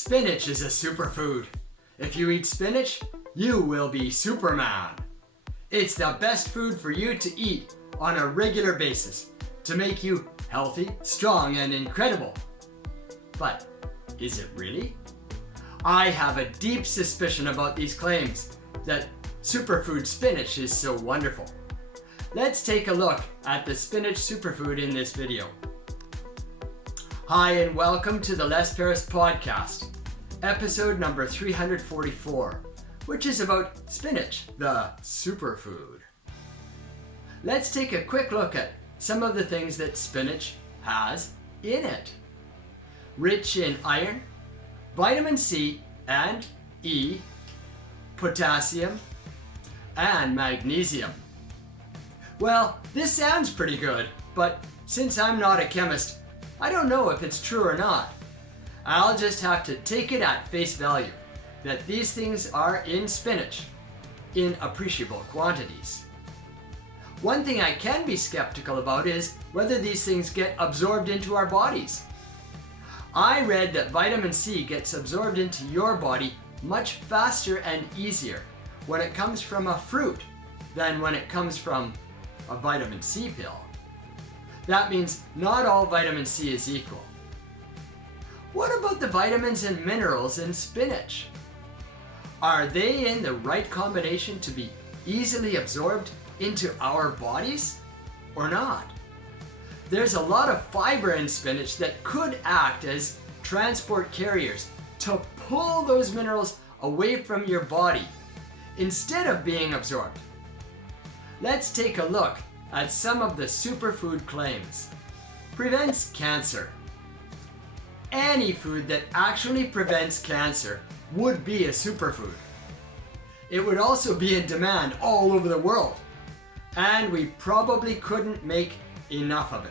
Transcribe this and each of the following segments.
Spinach is a superfood. If you eat spinach, you will be Superman. It's the best food for you to eat on a regular basis to make you healthy, strong, and incredible. But is it really? I have a deep suspicion about these claims that superfood spinach is so wonderful. Let's take a look at the spinach superfood in this video. Hi and welcome to the Les Paris podcast, episode number 344, which is about spinach, the superfood. Let's take a quick look at some of the things that spinach has in it. Rich in iron, vitamin C and E, potassium, and magnesium. Well, this sounds pretty good, but since I'm not a chemist, I don't know if it's true or not. I'll just have to take it at face value that these things are in spinach in appreciable quantities. One thing I can be skeptical about is whether these things get absorbed into our bodies. I read that vitamin C gets absorbed into your body much faster and easier when it comes from a fruit than when it comes from a vitamin C pill. That means not all vitamin C is equal. What about the vitamins and minerals in spinach? Are they in the right combination to be easily absorbed into our bodies or not? There's a lot of fiber in spinach that could act as transport carriers to pull those minerals away from your body instead of being absorbed. Let's take a look at some of the superfood claims. Prevents cancer. Any food that actually prevents cancer would be a superfood. It would also be in demand all over the world, and we probably couldn't make enough of it.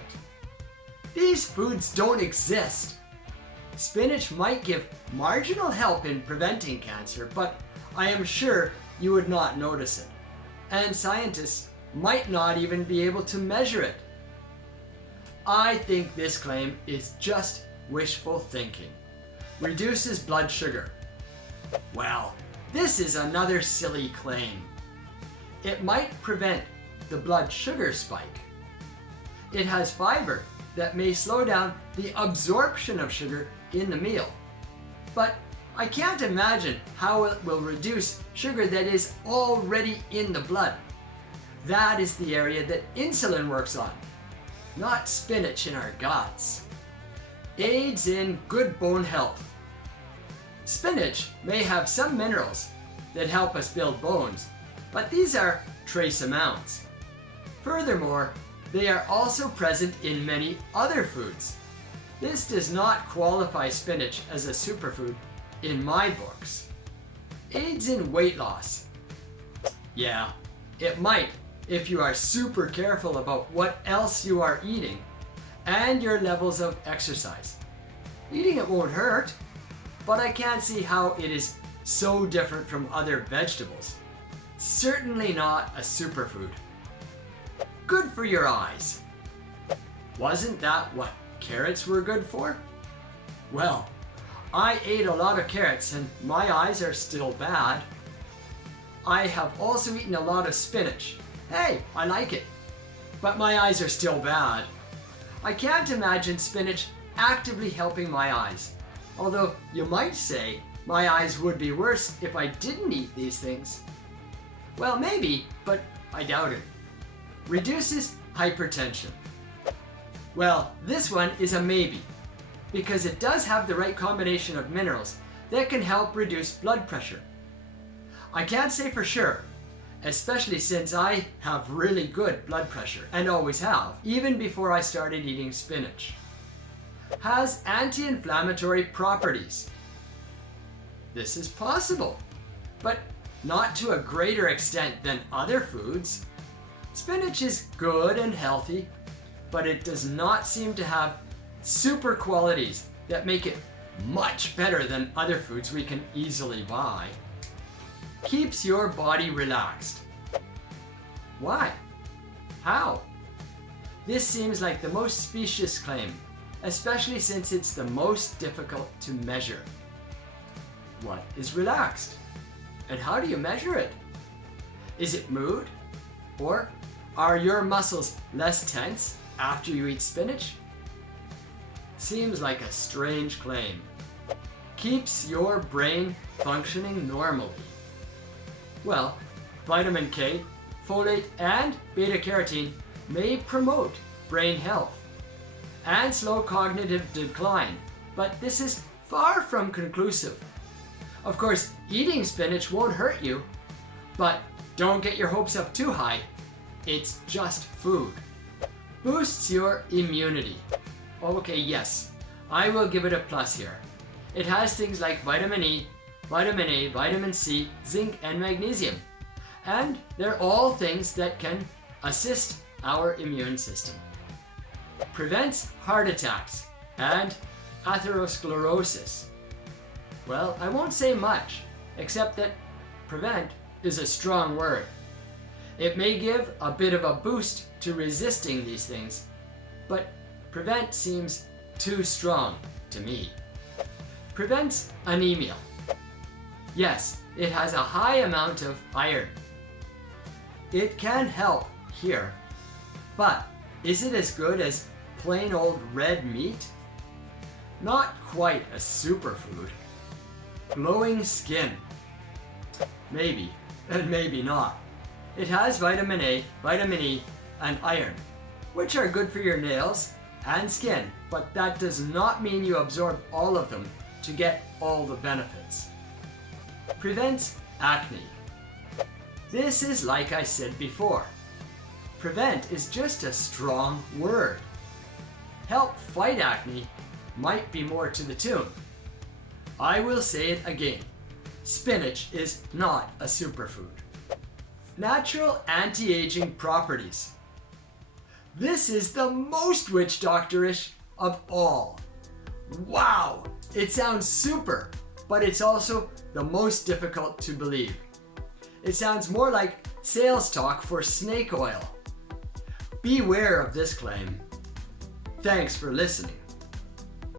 These foods don't exist. Spinach might give marginal help in preventing cancer, but I am sure you would not notice it, and scientists might not even be able to measure it. I think this claim is just wishful thinking. Reduces blood sugar. Well, this is another silly claim. It might prevent the blood sugar spike. It has fiber that may slow down the absorption of sugar in the meal. But I can't imagine how it will reduce sugar that is already in the blood. That is the area that insulin works on, not spinach in our guts. Aids in good bone health. Spinach may have some minerals that help us build bones, but these are trace amounts. Furthermore, they are also present in many other foods. This does not qualify spinach as a superfood in my books. Aids in weight loss. Yeah, it might if you are super careful about what else you are eating and your levels of exercise. Eating it won't hurt, but I can't see how it is so different from other vegetables. Certainly not a superfood. Good for your eyes. Wasn't that what carrots were good for? Well, I ate a lot of carrots and my eyes are still bad. I have also eaten a lot of spinach. Hey, I like it, but my eyes are still bad. I can't imagine spinach actively helping my eyes, although you might say my eyes would be worse if I didn't eat these things. Well, maybe, but I doubt it. Reduces hypertension. Well, this one is a maybe, because it does have the right combination of minerals that can help reduce blood pressure. I can't say for sure, especially since I have really good blood pressure and always have, even before I started eating spinach. Has anti-inflammatory properties. This is possible, but not to a greater extent than other foods. Spinach is good and healthy, but it does not seem to have super qualities that make it much better than other foods we can easily buy. Keeps your body relaxed. Why? How? This seems like the most specious claim, especially since it's the most difficult to measure. what is relaxed? And how do you measure it? Is it mood? Or are your muscles less tense after you eat spinach? Seems like a strange claim. Keeps your brain functioning normally. Well, vitamin K, folate, and beta-carotene may promote brain health and slow cognitive decline, but this is far from conclusive. Of course, eating spinach won't hurt you, but don't get your hopes up too high. It's just food. Boosts your immunity. Okay, yes, I will give it a plus here. It has things like vitamin E, vitamin A, vitamin C, zinc, and magnesium. And they're all things that can assist our immune system. Prevents heart attacks and atherosclerosis. Well, I won't say much, except that prevent is a strong word. It may give a bit of a boost to resisting these things, but prevent seems too strong to me. Prevents anemia. Yes, it has a high amount of iron. It can help here, but is it as good as plain old red meat? Not quite a superfood. Glowing skin. Maybe, and maybe not. It has vitamin A, vitamin E, and iron, which are good for your nails and skin, but that does not mean you absorb all of them to get all the benefits. Prevents acne. This is like I said before. Prevent is just a strong word. Help fight acne might be more to the tune. I will say it again. Spinach is not a superfood. Natural anti-aging properties. This is the most witch doctor-ish of all. Wow! It sounds super, but it's also the most difficult to believe. It sounds more like sales talk for snake oil. Beware of this claim. Thanks for listening.